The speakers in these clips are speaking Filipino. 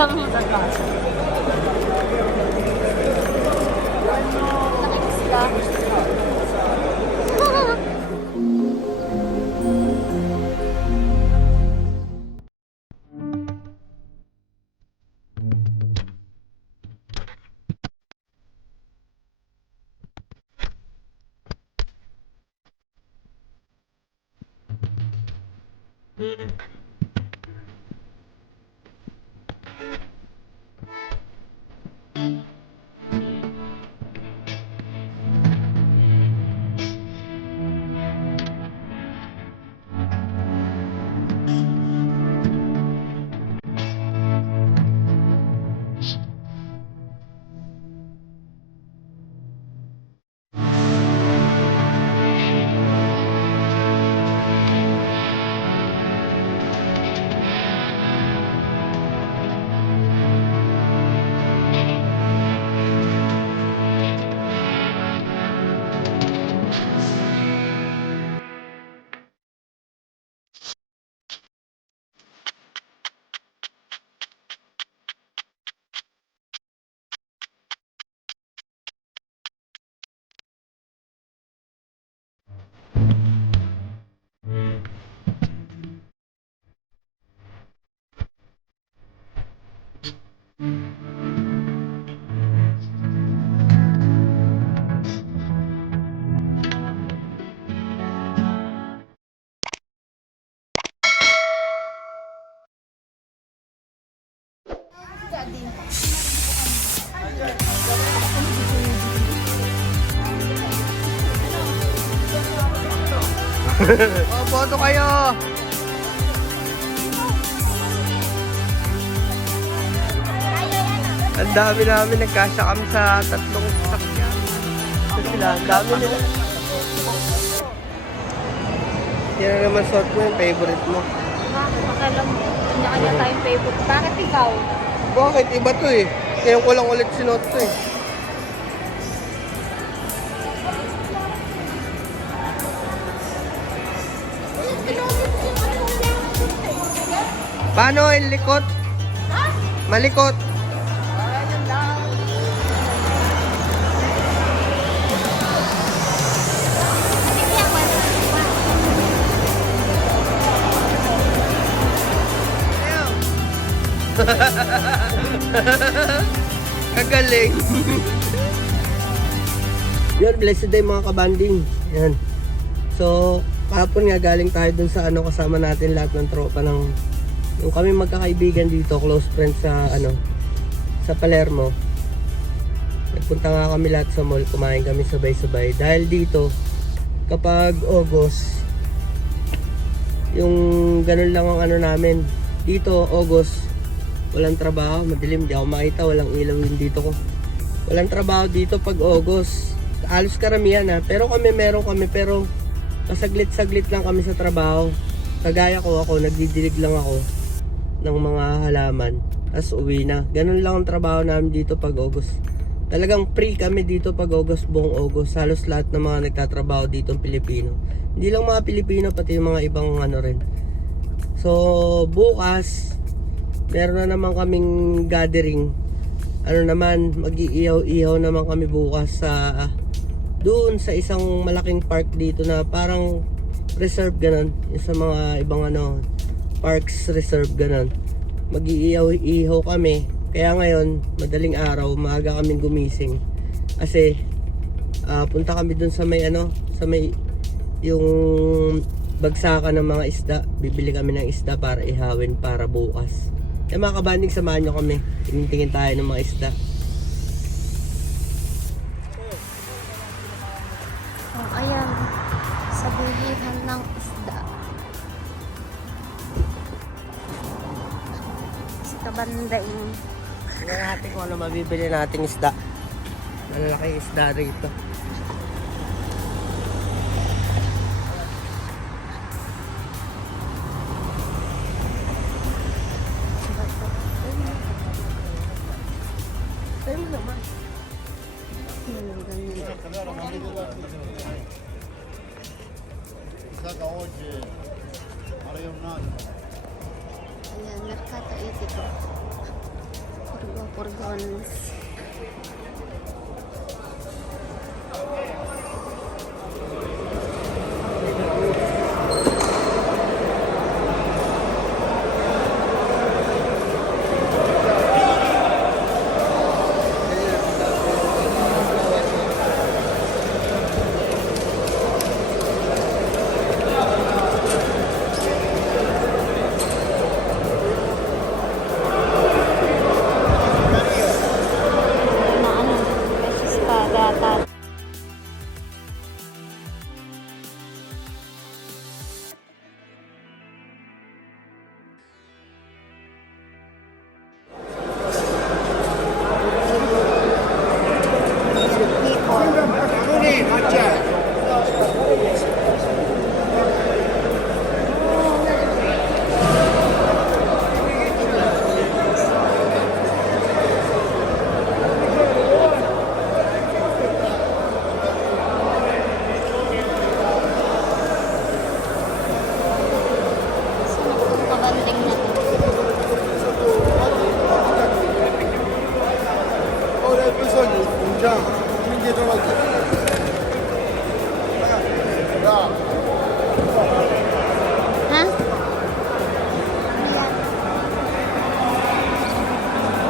lang matatasa. Nakikisila. Oh, boto kayo! Ang dami namin, nagkasya kami sa tatlong sakyan. Sila, ang dami nila. Yan na naman suot mo yung favorite mo. Bakit? Makalam mo. Kanya-kanya tayong favorite. Bakit ikaw? Bakit? Iba to eh. Ngayon ko lang ulit sinuot to eh. Paano yung likot? Malikot. Kagaling. Yun, blessed day mga kabanding. Yan. So, kahapon nga galing tayo dun sa ano, kasama natin lahat ng tropa ng yung kami magkakaibigan dito, close friends sa ano, sa Palermo. Nagpunta nga kami lahat sa mall, kumain kami sabay-sabay. Dahil dito, kapag August, yung ganun lang ang ano namin. Dito, August, walang trabaho, madilim, di ako makita, walang ilaw yung dito ko. Walang trabaho dito pag August. Alos karamihan ha, pero meron kami, pero pasaglit-saglit lang kami sa trabaho. Kagaya ko ako, nagdidilig lang ako ng mga halaman, tapos uwi na. Ganun lang ang trabaho namin dito pag August. Talagang free kami dito pag August, buong August. Halos lahat ng mga nagtatrabaho dito ng Pilipino. Hindi lang mga Pilipino, pati yung mga ibang ano rin. So, bukas, meron na naman kaming gathering. Ano naman, mag-iihaw-ihaw naman kami bukas sa doon sa isang malaking park dito na parang reserve ganun. Yung sa mga ibang ano, parks reserve ganun. Mag-iihaw-ihaw kami. Kaya ngayon, madaling araw, maaga kaming gumising. Kasi punta kami doon sa may ano, sa may yung bagsakan ng mga isda. Bibili kami ng isda para ihawin para bukas. Kaya mga kabanding, samahan nyo kami. Tingin tayo ng mga isda. Oh, ayan. Sa bilihan ng isda. Sa banding. Tingnan natin kung ano mabibili nating isda. Malalaki isda rito. Ayun naman. Ayan, Mercato Etico. Purgons. Ora hai bisogno di un giammo, indietro la Bravo. Ha?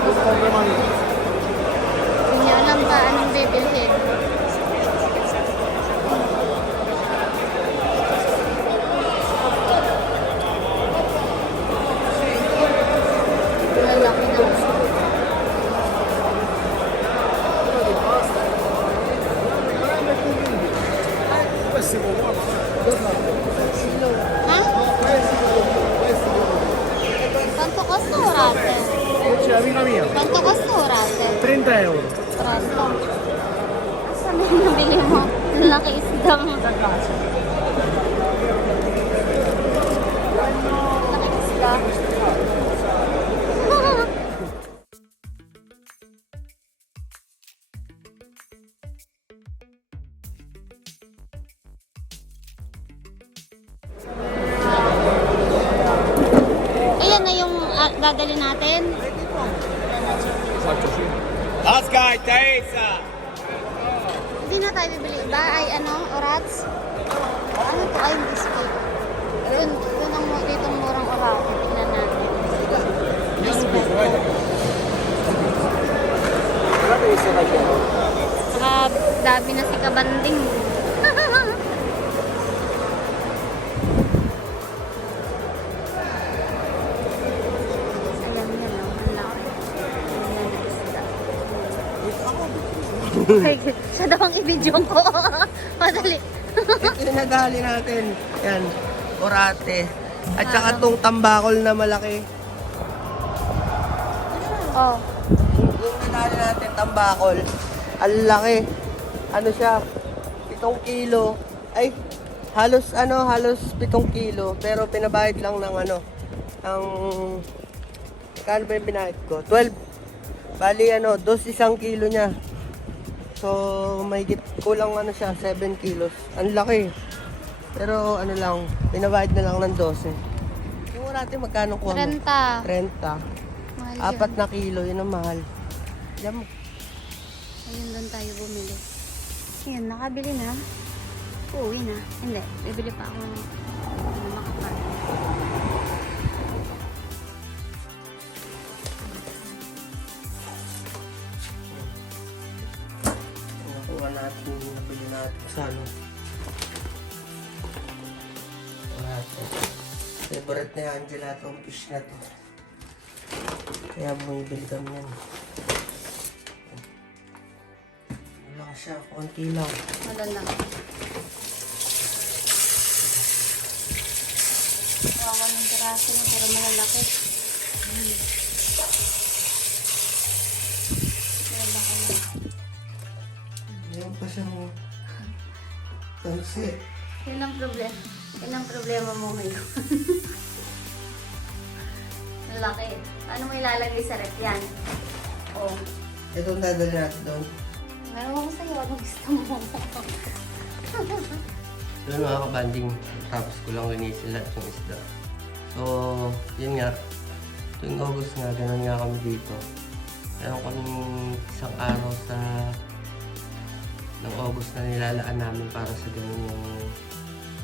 Questa è la manina. Hindi niya alam ba anong bibilhin. Lalaki na. Questo è buono. Ha? Quanto costa orate? C'è amica mia, Quanto costa orate? 30 euro. Presto. Saan mo yung nabili mo? Laki isda mo. Laki isda. Ayan na yung dadali natin. Oscar, Teresa! Hindi na tayo bibili iba ay ano, orats. Ano to ay biscuit. Doon ang dito ang murang orats. Tingnan natin. Saka dabi na si Kabanding. Ayan yan, oh. Ang laki. Ayan na isda. Ay, siya daw ang i-video ko. Madali. Ito yung nadali natin. Yan, orate. At saka tong tambakol na malaki. Oh. Yung nadali natin, tambakol. Ang laki. Ano siya? 7 kilo. Ay, halos 7 kilo. Pero pinabayad lang ng ang kano ba yung binayad ko? 12. Bali 2 1 kilo niya. So, may kulang siya, 7 kilos. Ang laki. Pero lang, pinabayad na lang ng 12. Yung orate, magkano kuha mo? 30. 30. Mahal yun. 4 na kilo, yun ang mahal. Diyan mo. Ayun, doon tayo bumili. Ayun, nakabili na. Uuwi na. Hindi, bibili pa ako ng makapal. Nakuha natin yung nabili natin sa orate. Favorite ni Angela itong fish na to. Kaya bumibili kami yan. Wala siya, konti lang. Wala lang. Kawawa ng piraso na pero malalaki. Malalaki na. Meron pa siyang tansi. Yun ang problema. Yun ang problema mo ngayon. Lalaki. Paano mo ilalagay sa rep yan? Oh. Itong dadali natin doon. Meron ako sa'yo. Ano gusto mo? Doon mga kabanding. Tapos ko lang linisin lahat yung isda. So, yun nga. Tuwing August nga, ganun nga kami dito. Meron kaming isang araw ng August na nilalaan namin para sa ganun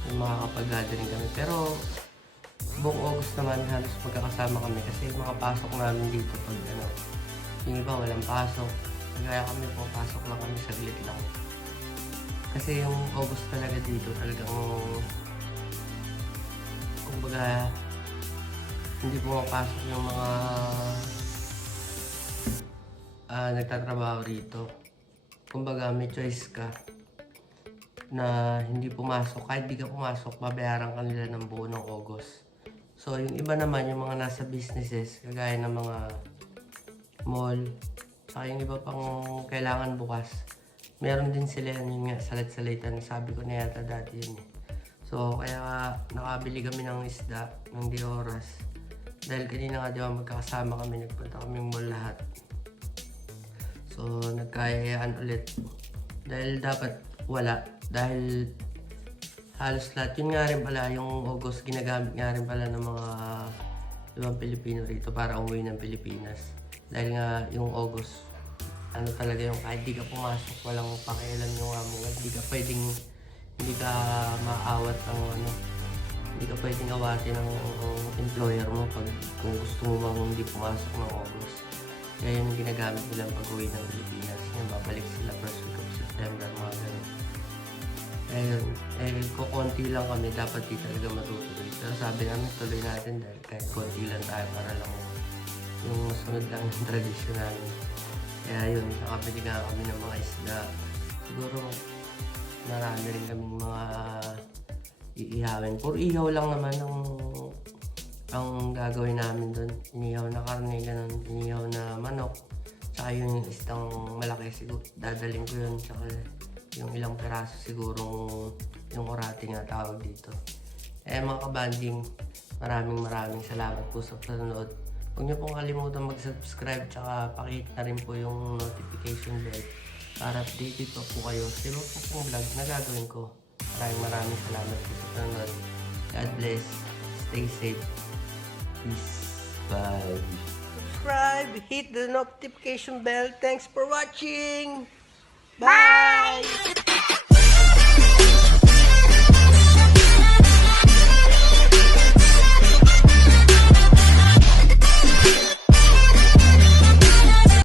yung makakapag-gathering kami. Pero buong August naman halos magkakasama kami kasi yung mga pasok namin dito pag yung iba walang pasok. Kaya kami pasok lang kami saglit lang. Kasi yung August talaga dito talagang kumbaga hindi pumapasok yung mga nagtatrabaho rito. Kumbaga may choice ka na hindi pumasok. Kahit di ka pumasok, babayaran ka nila ng buo ng August. So yung iba naman, yung mga nasa businesses, kagaya ng mga mall, saka yung iba pang kailangan bukas, meron din sila yun nga, salat-salitan. Sabi ko na yata dati yun eh. So kaya nakabili kami ng isda, ng di oras. Dahil kanina nga di ba magkakasama kami, nagpunta kaming mall lahat. So nagkayayaan ulit. Dahil dapat wala. Dahil halos lahat. Yun nga rin pala, yung August ginagamit nga rin pala ng mga ibang Pilipino rito para umuwi ng Pilipinas. Dahil nga yung August, ano talaga yung kahit di ka pumasok, walang pakialam yung amo. Hindi ka maawat ng hindi ka pwedeng awatin ng employer mo kung gusto mo bang hindi pumasok ng August. Kaya yung ginagamit nilang pag-uwi ng Pilipinas. Yung babalik sila first week of September, mga ganun. Kukunti lang kami, dapat di talaga matutuloy. Pero sabi namin, tuloy natin dahil kahit konti lang tayo para lang yung masunod lang yung tradisyon namin. Kaya yun, nakabili nga kami ng mga isda. Siguro marami rin kaming mga iihawin. Puro ihaw lang naman ang gagawin namin doon. Inihaw na karne, ganun. Inihaw na manok. Tsaka yung isdang malaki siguro. Dadaling ko yun. Tsaka yung ilang peraso sigurong yung orate nga tawag dito. Mga kabanding, maraming salamat po sa panonood. Huwag niyo pong kalimutan mag-subscribe tsaka pakihit na rin po yung notification bell para updated pa po kayo sa iba po pong vlog na gagawin ko. Maraming salamat po sa panonood. God bless. Stay safe. Peace. Bye. Subscribe, hit the notification bell. Thanks for watching.